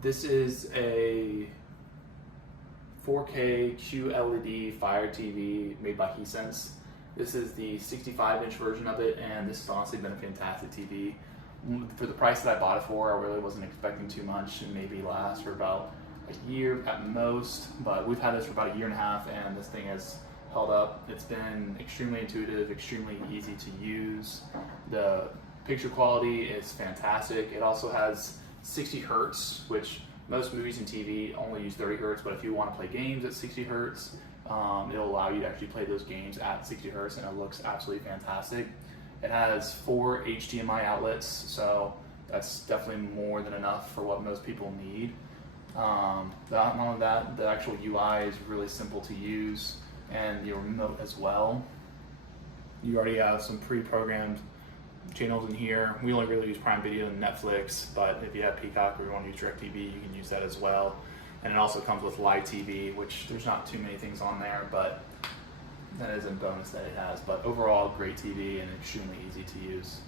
This is a 4K QLED Fire TV made by Hisense. This is the 65-inch version of it, and this has honestly been a fantastic TV. For the price that I bought it for, I really wasn't expecting too much, and maybe last for about a year at most, but we've had this for about a year and a half, and this thing has held up. It's been extremely intuitive, extremely easy to use. The picture quality is fantastic. It also has 60 hertz, which most movies and TV only use 30 hertz, but if you want to play games at 60 hertz, it'll allow you to actually play those games at 60 hertz, and it looks absolutely fantastic. It has 4 HDMI outlets, so that's definitely more than enough for what most people need. Not only that, the actual UI is really simple to use, and the remote as well. You already have some pre-programmed channels in here. We only really use Prime Video and Netflix, but if you have Peacock or you want to use DirecTV, you can use that as well. And it also comes with Live TV, which there's not too many things on there, but that is a bonus that it has. But overall, great TV and extremely easy to use.